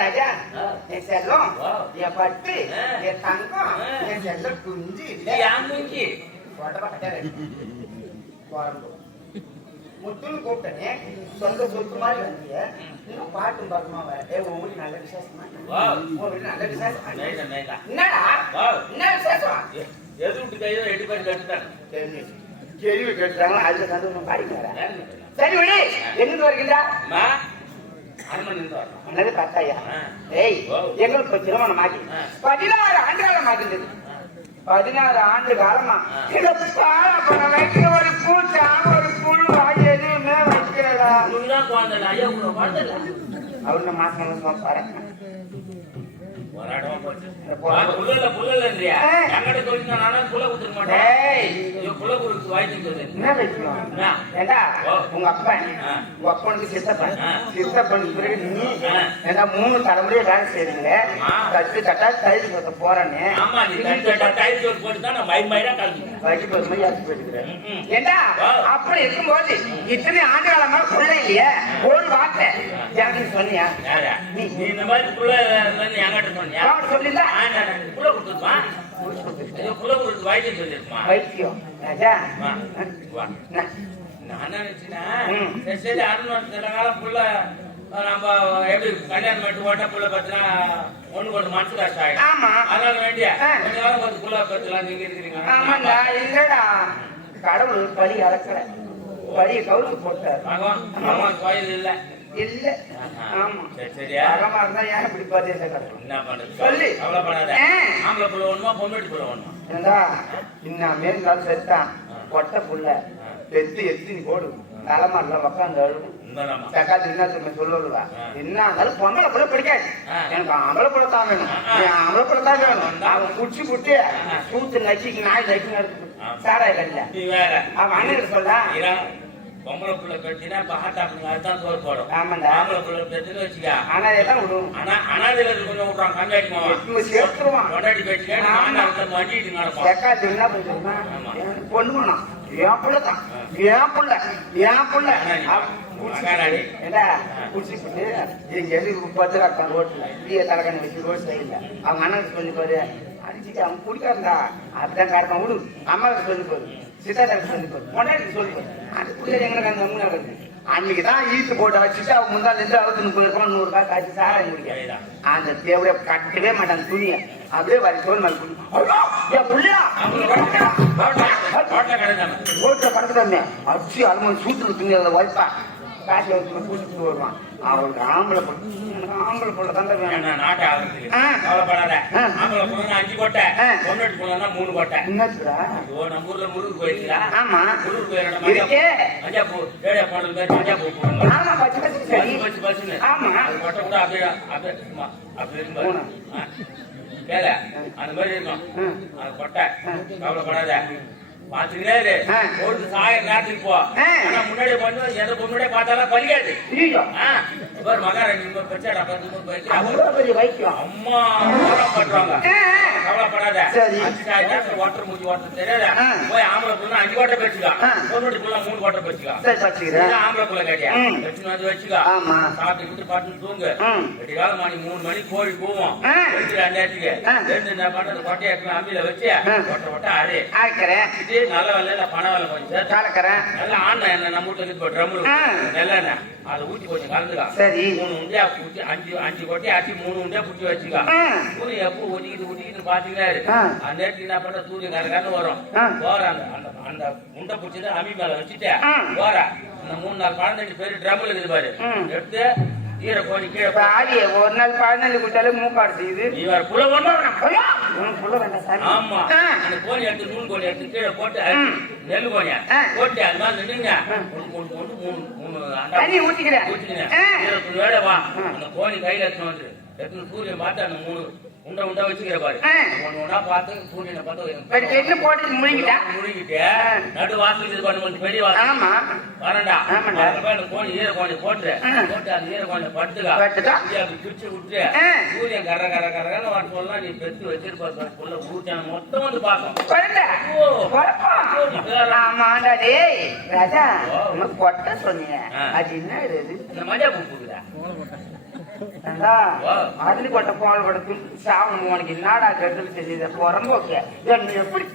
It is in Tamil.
ராஜா என் செல்லம் என் பட்டு என் தங்கம் என் செல்ல குஞ்சு குஞ்சு முத்துன்னு கூப்பிட்டனே சொந்த சொத்து மாதிரி வந்திய இன்னும் பாட்டும் பக்கமா வர உங்க வீட்டு நல்ல விசேஷமா உங்க வீட்டு நல்ல விசேஷம் என்னடா என்ன விசேஷம் எது விட்டு கையோ 8 பேர் கட்டுட்டாங்க கேள்வி கேட்டுட்டாங்க அதுல கண்டு பாடிக்கிறாங்க சரி விடு எங்க வருகின்றா அண்ணது பார்த்தாயா ஏய் எங்களுக்கு திருமணம் ஆகி 16 ஆண்டுகாலம் ஆகின்றது 16 ஆண்டு காலமா வைக்க ஒரு பூச்சா ஒரு புழு எதுவுமே வைக்கிறடா அவரு மாசம் பாரு உங்க அப்பனுக்கு சித்தப்பன் பிறகு நீ ஏன்னா 3 தலைமுறையே வேலை செய்றீங்க கட்டு கட்டா டைல் போட்ட போறேன்னு ஏண்டா அப்படி இருக்கும்போது இத்தனை ஆண்டு காலமா புள்ள இல்லையே ஒரு வார்த்தை எனக்கு சொன்னியா நீ இந்த மாதிரி புள்ள சொல்லில வைத்தியம் ராஜா நான் நினைச்சேன் சரி சில காலம் புள்ள நம்ம எப்படி கல்யாணம் பண்ணிட்டு ஓட்ட புள்ள பத்தினா ஒண்ணு ஒரு மனசு கஷ்டம் ஆயிடும் அதனால வேண்டிய கொஞ்ச காலம் பார்த்து புள்ள பத்தலாம் நீங்க இருக்கிறீங்க ஆமாண்டா இல்லடா கடவுள் பலி அளக்கல பலியை கவுத்து போட்டார் பகவான் கோயில் இல்ல இல்ல ஆமா சரியா அகமா இருந்தா ஏன் இப்படி பாத்தியா என்ன பண்றது சொல்லி அவ்வளவு பண்ணாத ஆம்பளை புள்ள ஒண்ணுமா பொம்பளை புள்ள ஒண்ணுமா ஏண்டா இன்னும் மேல் செத்தான் கொட்டை புள்ள எத்தி நீ போடு தலைமாரில உக்காந்து அழுகும் தக்காத்து என்ன சொல்லுவா என்ன இருந்தாலும் பொம்பளை புள்ள பிடிக்காது எனக்கு ஆம்பளை புள்ள தான் வேணும் ஆம்பளை புள்ள தான் வேணும் அவன் குடிச்சு குட்டி சூத்து நச்சுக்கு நாய் நச்சு நடக்குது சாராய கல்ல அவன் அண்ணன் சொல்ல பொம்பளை புள்ள கட்டினா அதுதான் சோறு போடும் ஆமாண்டா ஆம்பளை புள்ள கட்டினு வச்சுக்க அனாதையெல்லாம் விடும் அனாதையில கொஞ்சம் விடுறான் கம்மியாடி சேர்த்துருவான் கொண்டாடி போயிட்டு மாட்டிட்டு நடப்பான் தக்காத்து என்ன பண்ணுமா பொண்ணு வேணும் என் புள்ளதான் என் புள்ள ஏண்டா குடிச்சுட்டு எங்க எது 10 ரூபா ரோட்ல தீய தலைக்கணி வச்சு ரோட் சைட்ல அவங்க அண்ணனுக்கு சொல்லி பாரு அடிச்சுட்டு அவன் குடிக்காருந்தா அதுதான் காரணம் விடு அம்மாவுக்கு சொல்லி போரு சித்தாருக்கு சொல்லி போரு பொண்டாட்டிக்கு சொல்லி போரு அதுக்குள்ள எங்களுக்கு அந்த மூணு நடக்குது அன்னைக்குதான் ஈட்டு போட்டு வச்சுட்டு அவங்க முந்தாள் இருந்து 63 100 ரூபாய் காய்ச்சி சாராயம் குடிக்க அந்த தேவைய கட்டவே மாட்டாங்க துணியை அப்படியே வரி தோல் மேல ரோட்ல படத்துல அச்சு அலுமணி சூத்து துணி அதை வைப்பா காசு பூசிட்டு வருவான் அவருக்கு ஆம்பளை பொண்ணு தான் வேணும் நாட்டை கவலைப்படாத ஆம்பளை பொண்ணு 5 கொட்டை பொண்ணு பொண்ணா 3 கொட்டை என்னச்சுடா நம்ம ஊர்ல முருகு போயிருக்கா ஆமா முருகு போயிட மஞ்சா பூ ஏழை பாடல் பேர் மஞ்சா பூ ஆமா பச்சு பச்சுன்னு ஆமா கொட்டை கூட அப்படியே அப்படி இருக்கும் வேலை அந்த மாதிரி இருக்கும் அது கொட்டை கவலைப்படாத பாத்துக்கிறாரு ஒரு சாயம் நேரத்துக்கு போ ஆனா முன்னாடி பண்ணு எந்த பொண்ணுடைய பார்த்தாலும் பலிக்காது மகாராணி பிரச்சனை அம்மா பண்றாங்க கவலைப்படாத ஓட்டர் மூச்சு ஓட்டர் தெரியாத போய் ஆம்பளை பொண்ணு 5 கோட்டை வச்சுக்கா பொண்ணுடைய புள்ள 3 கோட்டை வச்சுக்கா ஆம்பளை புள்ள கேட்டியா வச்சுன்னு வந்து வச்சுக்கா சாப்பிட்டு பாட்டு தூங்கு வெடிகால மணி 3 மணிக்கு கோழி போவோம் நேரத்துக்கு என்ன பண்றது கொட்டையை அம்மியில வச்சு கொட்டை அரை நல்ல வேலை பண வேலை கொஞ்சம் நல்ல ஆண்ணா என்ன நம்ம வீட்டுல ட்ரம்ல நல்ல அதை ஊற்றி கொஞ்சம் கலந்துக்கா 3 உண்டியா ஊற்றி 5 கொட்டையை ஆச்சு 3 உண்டியா புடிச்சு வச்சுக்கா சூரியன் எப்போ ஒட்டிக்கிட்டு பாத்தீங்கன்னாரு அந்த நேரத்துக்கு என்ன பண்ற சூரியன் கரகான்னு வரும் போற அந்த உண்டை பிடிச்சது அம்மி மேல வச்சுட்டு போற அந்த 3 நாள் 12 பேரு ட்ரம்ல இருக்குது பாரு எடுத்து ஈர கோழி கீழே ஒரு நாள் 14 குட்டாலும் மூக்காடு செய்யுது இவர் புல ஆமா அந்த கோழி எடுத்து நூல் கோழி எடுத்து கீழே போட்டு நெல்லு கோழியா போட்டு அது மாதிரி நின்னுங்க தண்ணி ஊத்திக்கிறேன் வேலை வா அந்த கோழி கையில எடுத்து சூரியன் பார்த்து அந்த 3 உண்டை வச்சுக்கிற பாரு ஒண்ணா பார்த்து சூரியனை பார்த்து போட்டு முழுகிட்டு நடு வாசல் பண்ண பெரிய வாசல் வரண்டா கோழி ஈர கோழி போட்டு அந்த ஈர கோழி படுத்துக்கா பிடிச்சு விட்டு சூரியன் கர கர கரன்னு வர சொல்லலாம் நீ பெற்று வச்சிருப்பா புள்ள ஊட்டான மொத்தம் வந்து பார்க்கும் கொட்டை சொன்னீங்க அது என்ன இந்த மஞ்சா பூக்குதா ஏண்டா ஓ. அருளி கொட்ட பால் கொடுத்து சாவணும் உனக்கு என்னடா கருத்து தெரியுது புறம்போக்க என்ன எப்படி